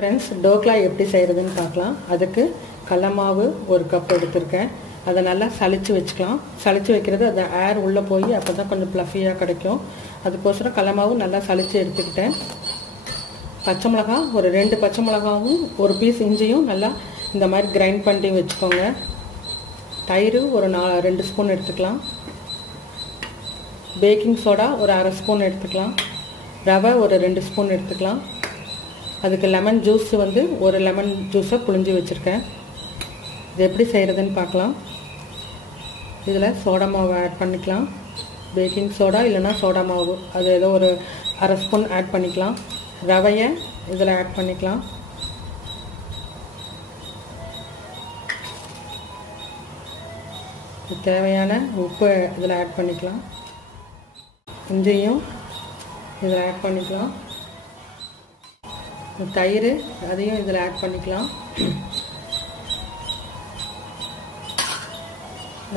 Friends डोकला எப்படி செய்யறதுன்னு பார்க்கலாம். அதுக்கு கடலை மாவு 1 கப் எடுத்துர்க்கேன். அதை நல்லா சலிச்சு வெச்சுக்கலாம். சலிச்சு வைக்கிறது அந்த ஏர் உள்ள போய் அப்பதான் கொஞ்சம் ஃப்ளஃபியா கிடைக்கும். அதுக்கோசரம் கடலை மாவு நல்லா சலிச்சு எடுத்துக்கிட்டேன். பச்சை மிளகாய் ஒரு 2 பச்சை மிளகாயும் ஒரு பீஸ் இஞ்சியும் நல்லா இந்த மாதிரி கிரைண்ட் பண்ணி வெச்சுக்கோங்க. தயிர் ஒரு 2 ஸ்பூன் எடுத்துக்கலாம். பேக்கிங் சோடா ஒரு 1/2 ஸ்பூன் எடுத்துக்கலாம். ரவை ஒரு 2 ஸ்பூன் எடுத்துக்கலாம். அதுக்கு லெமன் ஜூஸ் வந்து ஒரு லெமன் ஜூஸை புழிஞ்சு வச்சுருக்கேன். இது எப்படி செய்கிறதுன்னு பார்க்கலாம். இதில் சோடா மாவு ஆட் பண்ணிக்கலாம். பேக்கிங் சோடா இல்லைன்னா சோடா மாவு அது ஏதோ ஒரு 1/2 ஸ்பூன் ஆட் பண்ணிக்கலாம். ரவையை இதில் ஆட் பண்ணிக்கலாம். தேவையான உப்பு இதில் ஆட் பண்ணிக்கலாம். இஞ்சியும் இதில் ஆட் பண்ணிக்கலாம். தயிர் அதையும் இதில் ஆட் பண்ணிக்கலாம்.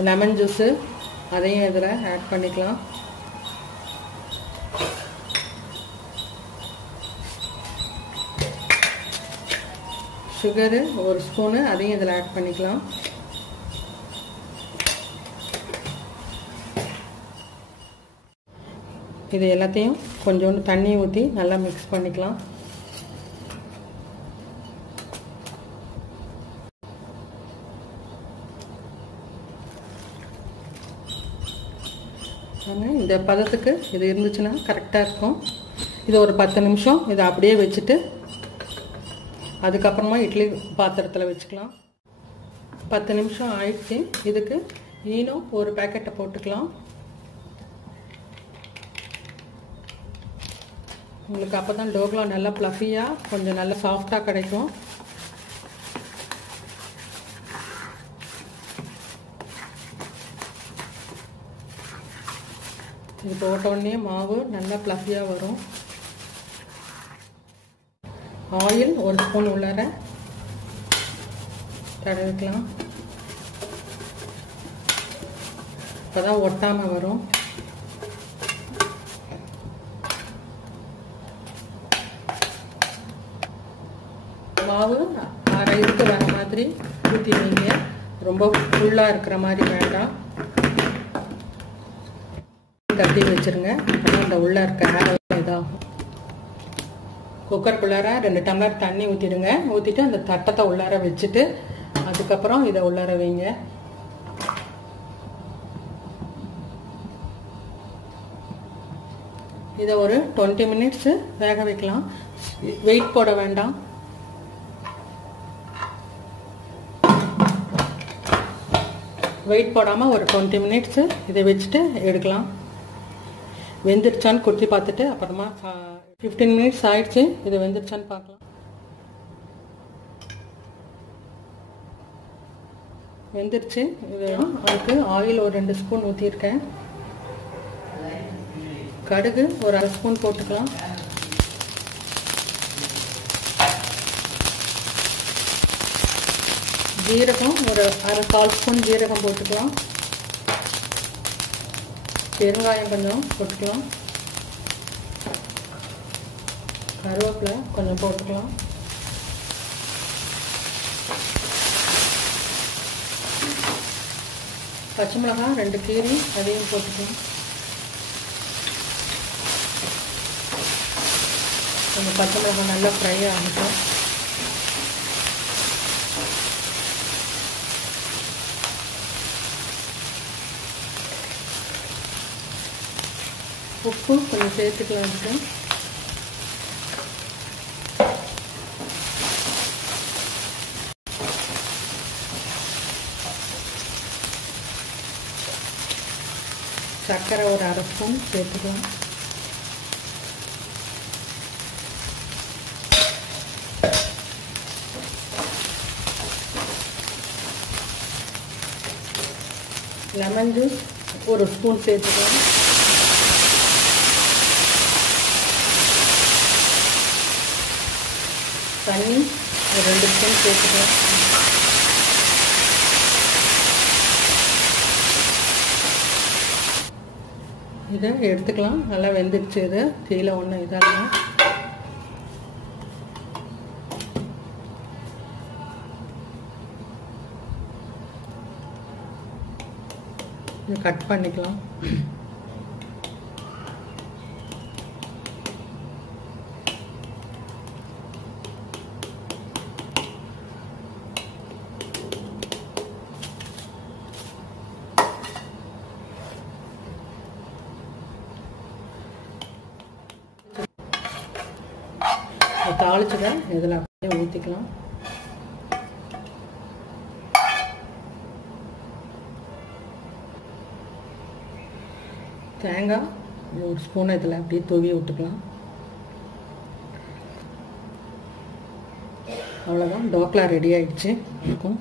லெமன் ஜூஸு அதையும் இதில் ஆட் பண்ணிக்கலாம். சுகரு 1 ஸ்பூனு அதையும் இதில் ஆட் பண்ணிக்கலாம். இது எல்லாத்தையும் கொஞ்சோண்டு தண்ணி ஊற்றி நல்லா மிக்ஸ் பண்ணிக்கலாம். இந்த பதத்துக்கு இது இருந்துச்சுன்னா கரெக்டாக இருக்கும். இது ஒரு 10 நிமிஷம் இதை அப்படியே வச்சுட்டு அதுக்கப்புறமா இட்லி பாத்திரத்தில் வச்சுக்கலாம். 10 நிமிஷம் ஆயிடுச்சு. இதுக்கு ஈனோ ஒரு பேக்கெட்டை போட்டுக்கலாம். உங்களுக்கு அப்போ தான் டோக்லா நல்லா ஃப்ளஃபியாக கொஞ்சம் நல்லா சாஃப்டாக கிடைக்கும். இது போட்ட உடனே மாவு நல்லா ஃப்ளஃபியாக வரும். ஆயில் 1 ஸ்பூன் உள்ளார தடவிக்கலாம். அப்போதான் ஒட்டாமல் வரும். மாவு அரை இதுக்கு வர மாதிரி ஊற்றி வைங்க. ரொம்ப ஃபுல்லாக இருக்கிற மாதிரி வேண்டாம். கட்டி வச்சுருங்க. ஆனால் அந்த உள்ளே இருக்க நேரம் இதாகும். குக்கருக்குள்ளார 2 டம்ளர் தண்ணி ஊற்றிடுங்க. ஊற்றிட்டு அந்த தட்டத்தை உள்ளார வச்சுட்டு அதுக்கப்புறம் இதை உள்ளார வைங்க. இதை ஒரு 20 மினிட்ஸு வேக வைக்கலாம். வெயிட் போட வேண்டாம். வெயிட் போடாமல் ஒரு 20 மினிட்ஸு இதை வச்சுட்டு எடுக்கலாம். வெந்துருச்சான்னு குத்தி பார்த்துட்டு அப்புறமா 15 மினிட்ஸ் ஆயிடுச்சு. இது வெந்துருச்சான்னு பார்க்கலாம். வெந்துருச்சு. இது அதுக்கு ஆயில் ஒரு 2 ஸ்பூன் ஊற்றிருக்கேன். கடுகு ஒரு 1/2 ஸ்பூன் போட்டுக்கலாம். ஜீரகம் ஒரு 1/4 ஸ்பூன் ஜீரகம் போட்டுக்கலாம். பெருங்காயம் கொஞ்சம் போட்டுக்கலாம். கருவேப்பிலை கொஞ்சம் போட்டுக்கலாம். பச்சை மிளகாய் 2 கீரி அதையும் போட்டுக்கலாம். கொஞ்சம் பச்சை மிளகாய் நல்லா ஃப்ரை ஆகட்டும். உப்பு கொஞ்சம் சேர்த்துக்கலாம். இருக்கு சர்க்கரை ஒரு 1/2 ஸ்பூன் சேர்த்துக்கலாம். லெமன் ஜூஸ் 1 ஸ்பூன் சேர்த்துக்கலாம். தண்ணி ஒரு 2 ஸ்பூன் சேர்த்துக்கலாம். இதை எடுத்துக்கலாம். நல்லா வெந்துடுச்சு. இது கீழே ஒன்றும் இதெல்லாம் இது கட் பண்ணிக்கலாம். தாளிச்சதை இதில் அப்படியே ஊற்றிக்கலாம். தேங்காய் ஒரு ஸ்பூன் இதில் அப்படியே தூவி விட்டுக்கலாம். அவ்வளோதான், டோக்லா ரெடி ஆயிடுச்சு இருக்கும்.